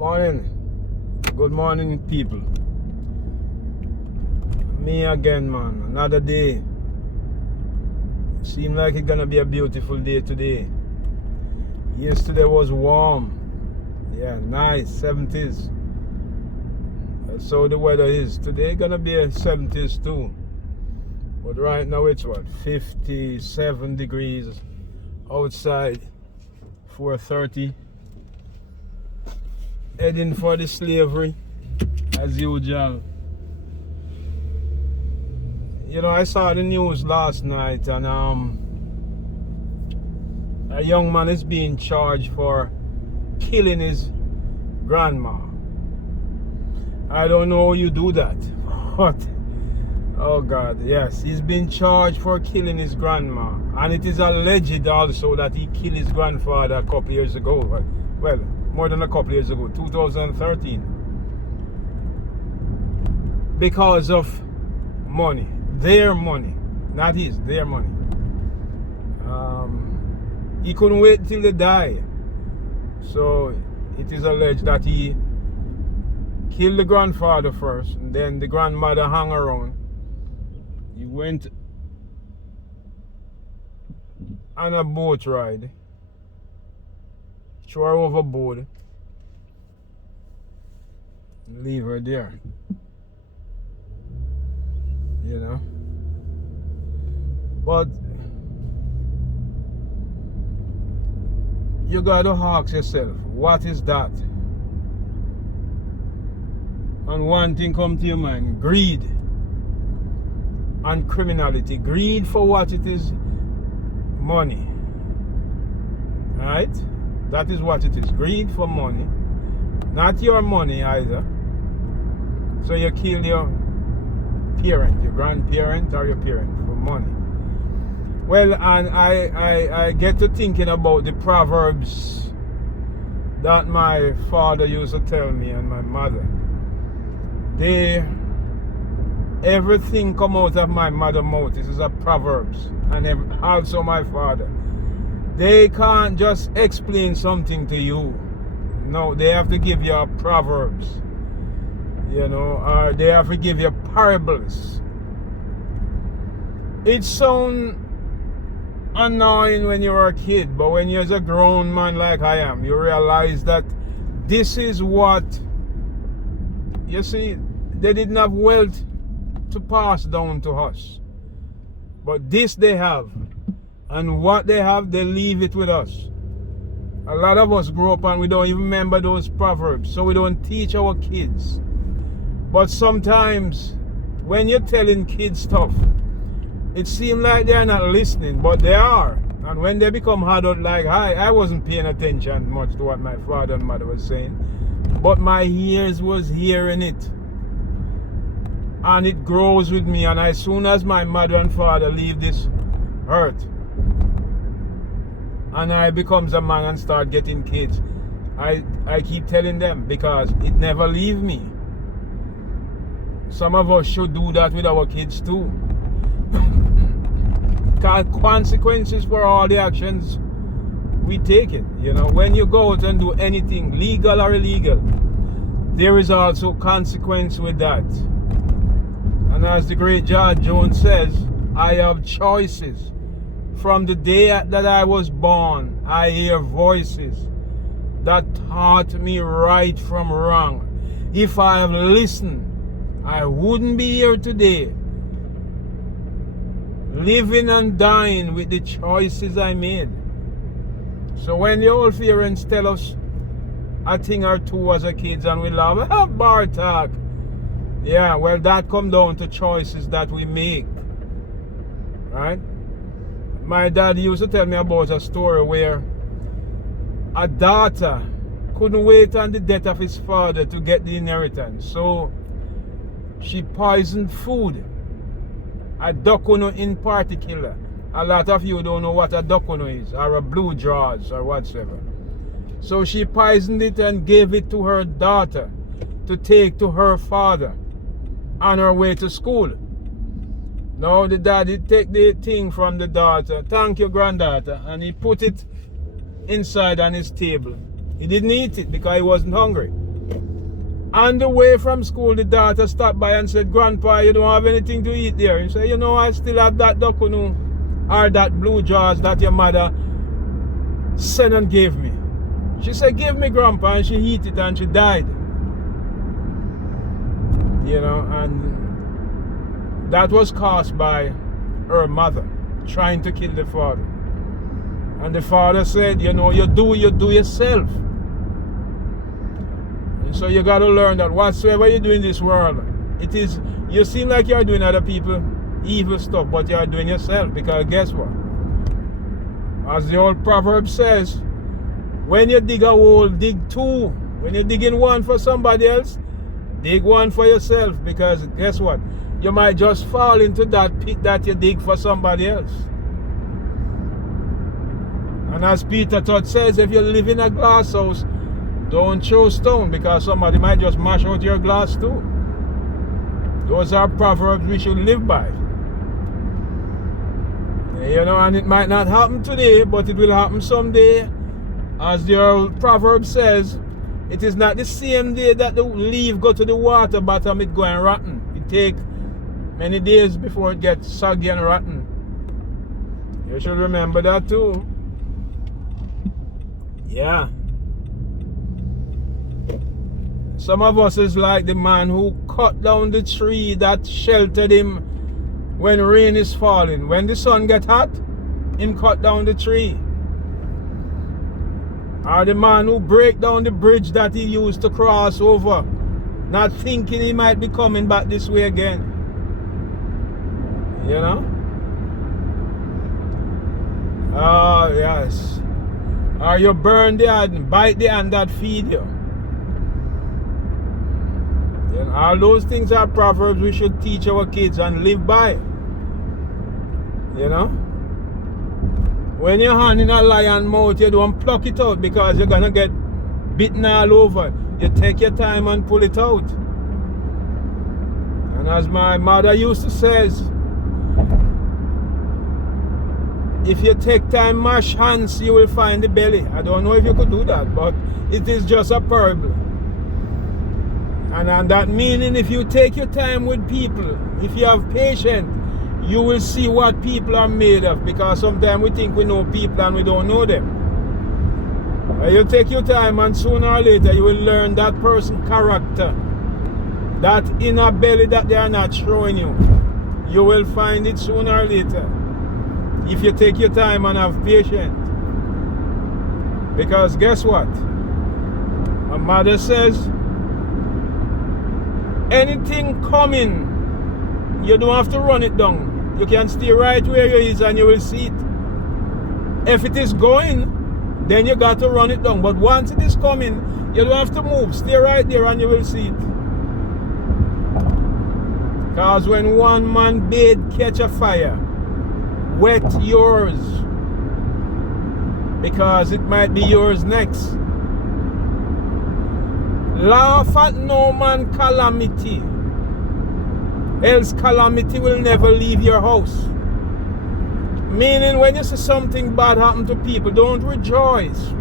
Morning. Good morning, people. Me again, man. Another day. Seems like it's gonna be a beautiful day today. Yesterday was warm. Yeah, nice. 70s. That's how the weather is. Today gonna be a 70s too. But right now it's what? 57 degrees outside. 4:30. Heading for the slavery as usual. You know, I saw the news last night, and a young man is being charged for killing his grandma. I don't know how you do that. What? Oh God, yes, he's been charged for killing his grandma, and it is alleged also that he killed his grandfather a couple years ago. Well, more than a couple years ago, 2013, because of money, their money, not his, their money. He couldn't wait till they die, so it is alleged that he killed the grandfather first, and then the grandmother hung around. He went on a boat ride, throw her overboard, and leave her there. You know? But you gotta ask yourself, what is that? And one thing come to your mind: greed and criminality. Greed for what it is? Money. Right? That is what it is. Greed for money. Not your money either. So you kill your parent, your grandparent or your parent for money. Well, and I get to thinking about the proverbs that my father used to tell me and my mother. Everything come out of my mother's mouth. This is a proverbs, and also my father. They can't just explain something to you. No, they have to give you a proverbs. You know, or they have to give you parables. It sounds annoying when you're a kid, but when you're a grown man like I am, you realize that this is what, you see, they didn't have wealth to pass down to us. But this they have. And what they have, they leave it with us. A lot of us grow up and we don't even remember those proverbs, so we don't teach our kids. But sometimes, when you're telling kids stuff, it seems like they're not listening, but they are. And when they become adult, like I wasn't paying attention much to what my father and mother was saying, but my ears was hearing it. And it grows with me, and as soon as my mother and father leave this earth, and I becomes a man and start getting kids, I keep telling them, because it never leave me. Some of us should do that with our kids too. Consequences for all the actions we take it. You know, when you go out and do anything, legal or illegal, there is also consequence with that. And as the great George Jones says, I have choices. From the day that I was born, I hear voices that taught me right from wrong. If I have listened, I wouldn't be here today, living and dying with the choices I made. So when the old parents tell us a thing or two as a kids and we laugh, bar talk. Yeah, well, that come down to choices that we make. Right? My dad used to tell me about a story where a daughter couldn't wait on the death of his father to get the inheritance. So she poisoned food. A duckunu in particular. A lot of you don't know what a duckunu is, or a blue jaws, or whatsoever. So she poisoned it and gave it to her daughter to take to her father on her way to school. Now the daddy take the thing from the daughter, thank you granddaughter, and he put it inside on his table. He didn't eat it because he wasn't hungry. On the way from school, the daughter stopped by and said, Grandpa, you don't have anything to eat there. He said, you know, I still have that dokunu or that blue jaws that your mother sent and gave me. She said, give me, Grandpa, and she ate it and she died. You know, and that was caused by her mother trying to kill the father. And the father said, you know, you do yourself. And so you got to learn that whatsoever you do in this world, it is, you seem like you're doing other people evil stuff, but you're doing yourself. Because guess what? As the old proverb says, when you dig a hole, dig two. When you're digging one for somebody else, dig one for yourself. Because guess what? You might just fall into that pit that you dig for somebody else. And as Peter Todd says, if you live in a glass house, don't throw stone, because somebody might just mash out your glass too. Those are proverbs we should live by. You know, and it might not happen today, but it will happen someday. As the old proverb says, it is not the same day that the leaf go to the water bottom, it going rotten. It take many days before it gets soggy and rotten. You should remember that too. Yeah. Some of us is like the man who cut down the tree that sheltered him when rain is falling. When the sun get hot, him cut down the tree. Or the man who break down the bridge that he used to cross over, not thinking he might be coming back this way again. You know? Oh, yes. Or you burn the hand, bite the hand that feed you. And all those things are proverbs we should teach our kids and live by. You know? When your hand in a lion mouth, you don't pluck it out because you're gonna get bitten all over. You take your time and pull it out. And as my mother used to say, if you take time, mash hands, you will find the belly. I don't know if you could do that, but it is just a parable. And that meaning, if you take your time with people, if you have patience, you will see what people are made of. Because sometimes we think we know people and we don't know them. You take your time and sooner or later you will learn that person's character. That inner belly that they are not showing you. You will find it sooner or later. If you take your time and have patience. Because guess what? My mother says, anything coming, you don't have to run it down. You can stay right where you is and you will see it. If it is going, then you got to run it down. But once it is coming, you don't have to move. Stay right there and you will see it. Because when one man bed catch a fire, wet yours. Because it might be yours next. Laugh at no man calamity, else calamity will never leave your house. Meaning, when you see something bad happen to people, don't rejoice.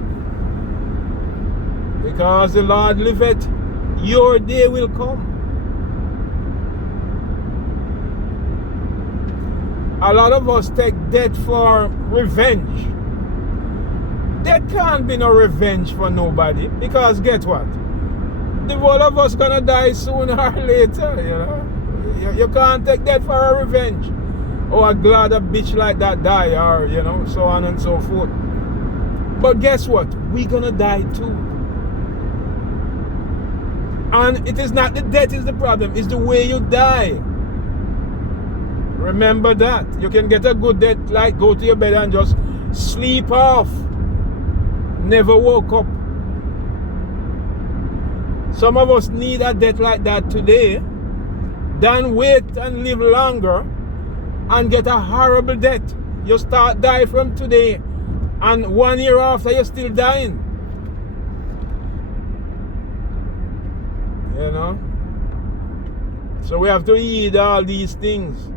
Because the Lord liveth, your day will come. A lot of us take death for revenge. There can't be no revenge for nobody. Because guess what? The whole of us gonna die sooner or later, you know. You can't take that for a revenge. Oh, I'm glad a bitch like that die, or, you know, so on and so forth. But guess what? We gonna die too. And it is not the death is the problem, it's the way you die. Remember that. You can get a good death, like go to your bed and just sleep off. Never woke up. Some of us need a death like that today, than wait and live longer and get a horrible death. You start dying from today, and 1 year after you're still dying. You know? So we have to heed all these things.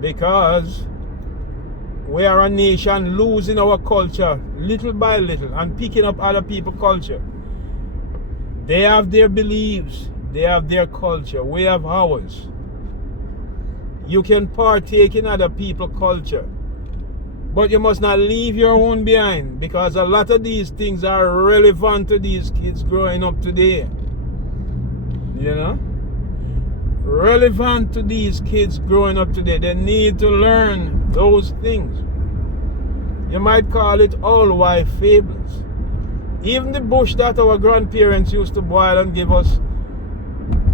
Because we are a nation losing our culture little by little and picking up other people's culture. They have their beliefs. They have their culture. We have ours. You can partake in other people's culture, but you must not leave your own behind, because a lot of these things are relevant to these kids growing up today. You know? Relevant to these kids growing up today. They need to learn those things. You might call it old wife fables. Even the bush that our grandparents used to boil and give us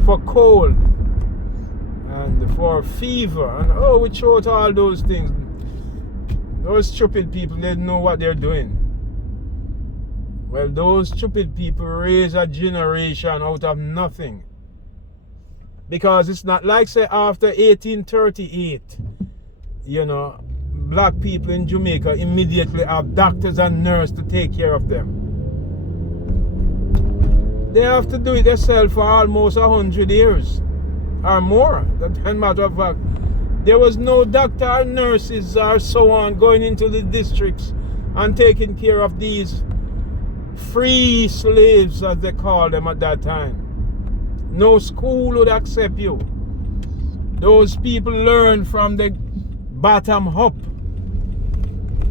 for cold and for fever, and we throw out all those things. Those stupid people, they know what they're doing. Well, those stupid people raise a generation out of nothing. Because it's not like, say, after 1838, you know, black people in Jamaica immediately have doctors and nurses to take care of them. They have to do it themselves for almost 100 years or more. As a matter of fact, there was no doctor or nurses or so on going into the districts and taking care of these free slaves, as they called them at that time. No school would accept you. Those people learn from the bottom up.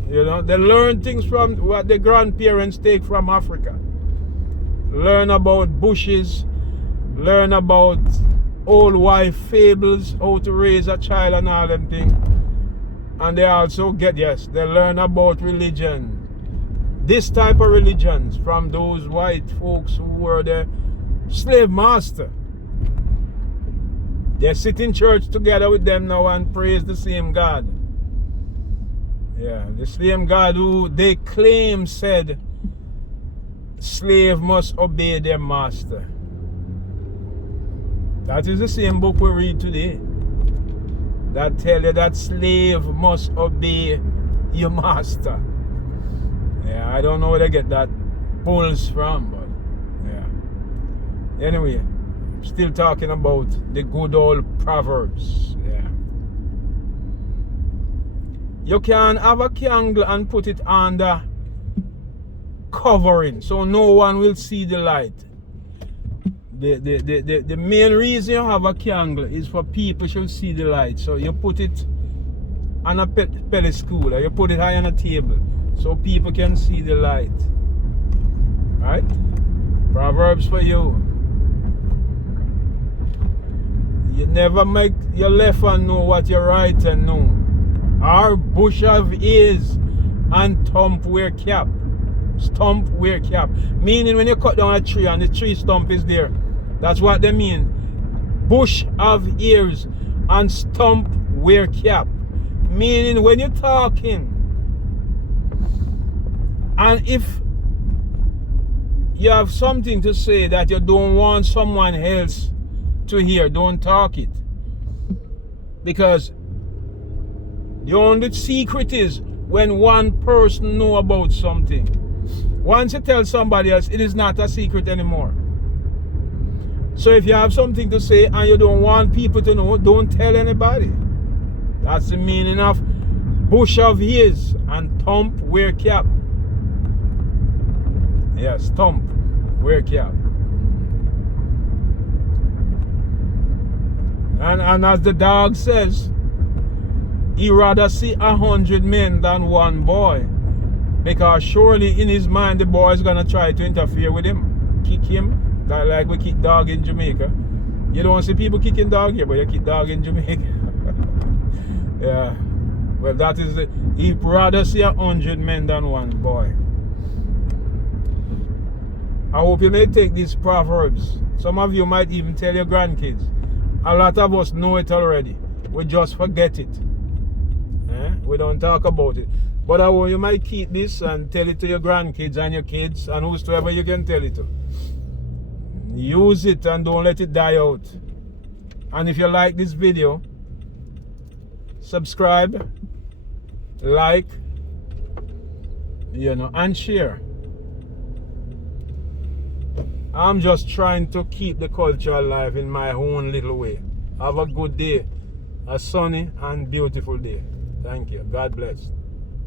You know, they learn things from what the grandparents take from Africa. Learn about bushes, learn about old wife fables, how to raise a child and all them things. And they also get, yes, they learn about religion. This type of religions from those white folks who were the slave master. They sit in church together with them now and praise the same God. Yeah, the same God who they claim said slave must obey their master. That is the same book we read today, that tell you that slave must obey your master. Yeah, I don't know where they get that pulse from, but yeah. Anyway, still talking about the good old Proverbs. Yeah. You can have a candle and put it under covering so no one will see the light. The main reason you have a candle is for people should see the light. So you put it on a pedestal, or you put it high on a table so people can see the light. Right? Proverbs for you. You never make your left hand know what your right hand know. Our bush of ears and thump wear cap. Stump wear cap. Meaning when you cut down a tree and the tree stump is there. That's what they mean. Bush of ears and stump wear cap. Meaning when you're talking, and if you have something to say that you don't want someone else to hear, don't talk it. Because the only secret is when one person know about something. Once you tell somebody else, it is not a secret anymore. So if you have something to say and you don't want people to know, don't tell anybody. That's the meaning of bush of ears and thump wear cap. Yes, thump wear cap. And as the dog says, he rather see 100 men than one boy. Because surely in his mind the boy is going to try to interfere with him. Kick him. Like we kick dog in Jamaica. You don't see people kicking dog here, but you kick dog in Jamaica. Yeah. Well, that is it. He'd rather see 100 men than one boy. I hope you may take these proverbs. Some of you might even tell your grandkids. A lot of us know it already. We just forget it. We don't talk about it. But I want you might keep this and tell it to your grandkids and your kids and whosoever you can tell it to. Use it and don't let it die out. And if you like this video, subscribe, like, and share. I'm just trying to keep the culture alive in my own little way. Have a good day. A sunny and beautiful day. Thank you. God bless.